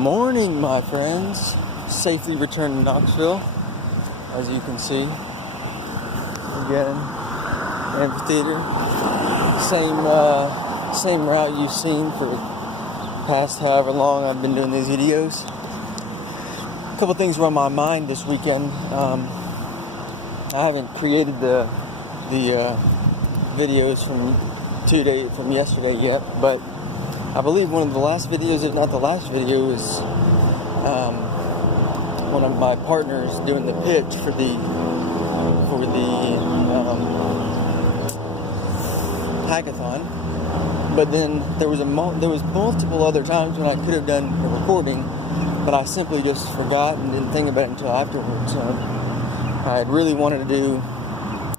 morning, my friends. Safely returned to Knoxville, as you can see. Again, amphitheater. Same route you've seen for the past however long I've been doing these videos. A couple things were on my mind this weekend. I haven't created the videos from yesterday yet, but I believe one of the last videos, if not the last video, is one of my partners doing the pitch for the hackathon. But then there was multiple other times when I could have done a recording, but I simply just forgot and didn't think about it until afterwards. I had really wanted to do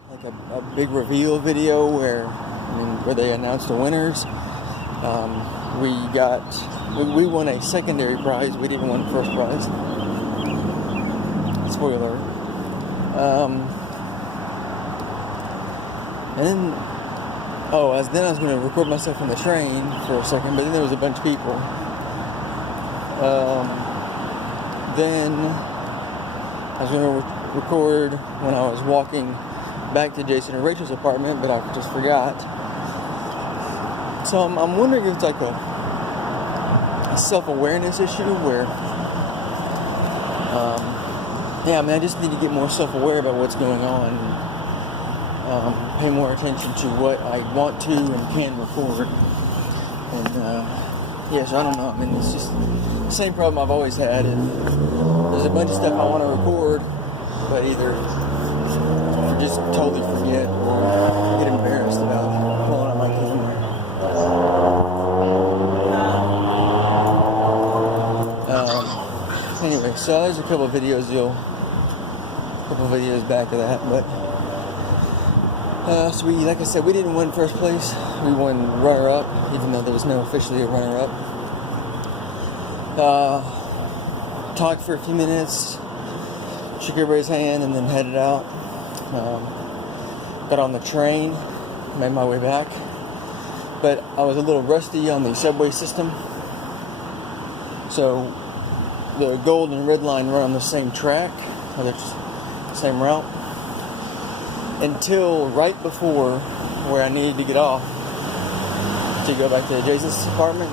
like a big reveal video where they announced the winners. We won a secondary prize. We didn't win the first prize. Spoiler. And then, I was going to record myself on the train for a second, but then there was a bunch of people. Then I was going to record when I was walking back to Jason and Rachel's apartment, but I just forgot. So I'm wondering if it's like a self-awareness issue where, I just need to get more self-aware about what's going on, pay more attention to what I want to and can record, and so I don't know. It's just the same problem I've always had. And there's a bunch of stuff I want to record, but either just totally forget or get embarrassed about pulling out my camera. Anyway, so there's a couple of videos back to that, but so like I said, we didn't win first place. We won runner-up, even though there was no officially a runner-up. Talked for a few minutes, shook everybody's hand, and then headed out. Got on the train, made my way back, but I was a little rusty on the subway system. So the gold and red line run on the same track, or the same route, until right before where I needed to get off to go back to Jason's apartment.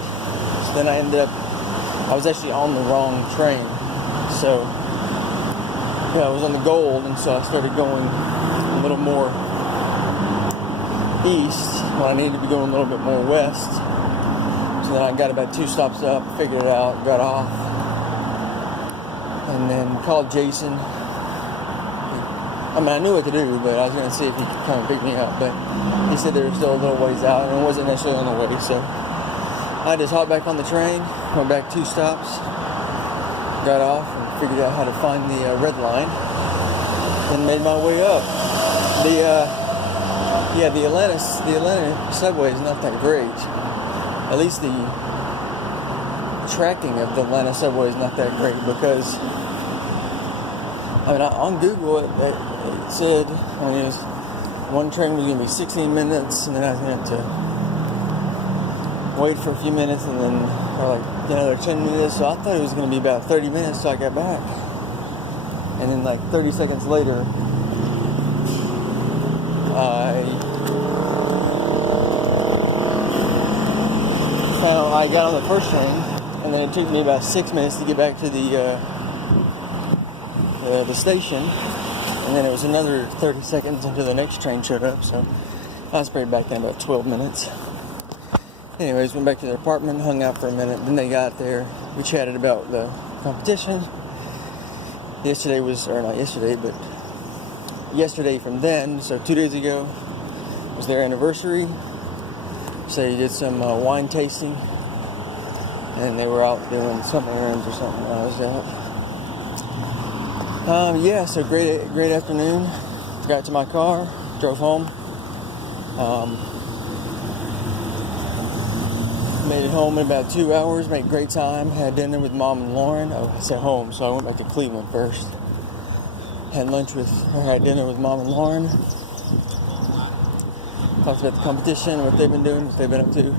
So then I was actually on the wrong train. So I was on the gold, and so I started going a little more east when I needed to be going a little bit more west. So then I got about 2 stops up, figured it out, got off, and then called Jason. I knew what to do, but I was going to see if he could come and pick me up, but he said they were still a little ways out, and it wasn't necessarily on the way, so I just hopped back on the train, went back 2 stops, got off, and figured out how to find the red line, and made my way up. The Atlanta subway is not that great. At least the tracking of the Atlanta subway is not that great, because on Google it said one train was going to be 16 minutes, and then I was going to have to wait for a few minutes, and then another 10 minutes. So I thought it was going to be about 30 minutes till I got back, and then 30 seconds later, I got on the first train, and then it took me about 6 minutes to get back to the station, and then it was another 30 seconds until the next train showed up, so I was probably back then about 12 minutes. Anyways, went back to their apartment, hung out for a minute, then they got there, we chatted about the competition. Yesterday from then, so 2 days ago, was their anniversary, so they did some wine tasting, and they were out doing some errands or something when I was out. So great afternoon. Got to my car, drove home. Made it home in about 2 hours, made great time. Had dinner with Mom and Lauren. I said home, so I went back to Cleveland first. Had dinner with Mom and Lauren. Talked about the competition, what they've been doing, what they've been up to.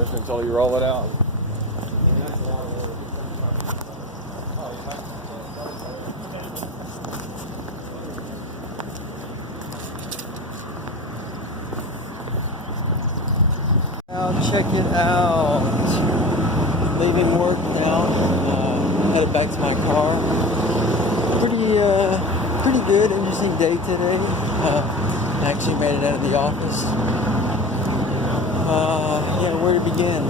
Just until you roll it out. Check it out. Leaving work now. Headed back to my car. Pretty good. Interesting day today. Actually made it out of the office. Where to begin?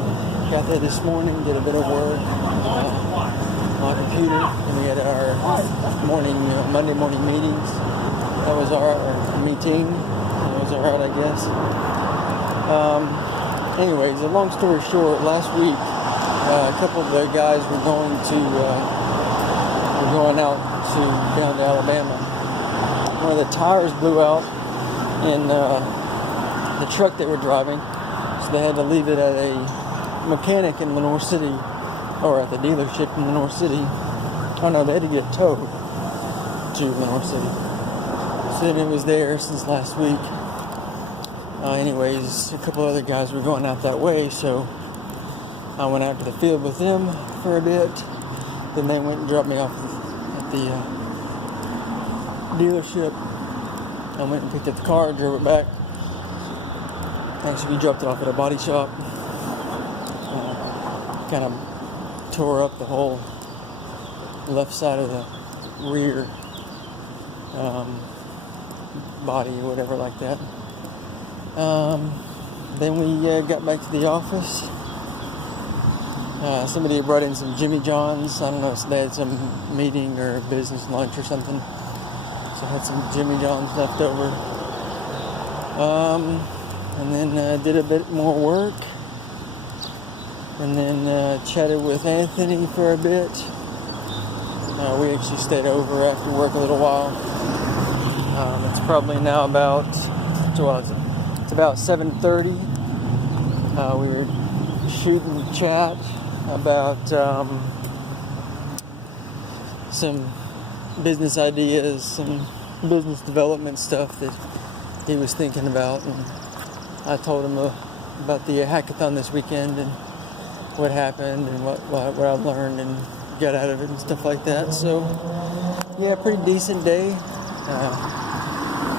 Got there this morning. Did a bit of work on my computer, and we had our Monday morning meetings. That was alright. Or meeting. That was alright, I guess. Anyways, a long story short, last week a couple of the guys were going out down to Alabama. One of the tires blew out in the truck they were driving, so they had to leave it at a mechanic in Lenore City, or at the dealership in Lenore City. Oh no, they had to get it towed to Lenore City. So then it was there since last week. Anyways, a couple other guys were going out that way, so I went out to the field with them for a bit. Then they went and dropped me off at the dealership. I went and picked up the car, drove it back. Actually, we dropped it off at a body shop. Kind of tore up the whole left side of the rear body or whatever like that. Then we got back to the office. Somebody had brought in some Jimmy John's. I don't know if they had some meeting or business lunch or something. So I had some Jimmy John's left over. And then did a bit more work. And then chatted with Anthony for a bit. We actually stayed over after work a little while. It's probably now about, it's about 7:30. We were shooting the chat about some business ideas, some business development stuff that he was thinking about, and I told him about the hackathon this weekend and what happened and what I learned and got out of it and stuff like that. So yeah, pretty decent day.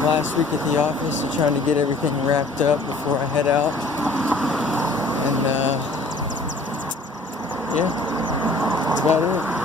Last week at the office, so trying to get everything wrapped up before I head out. And yeah, that's about it.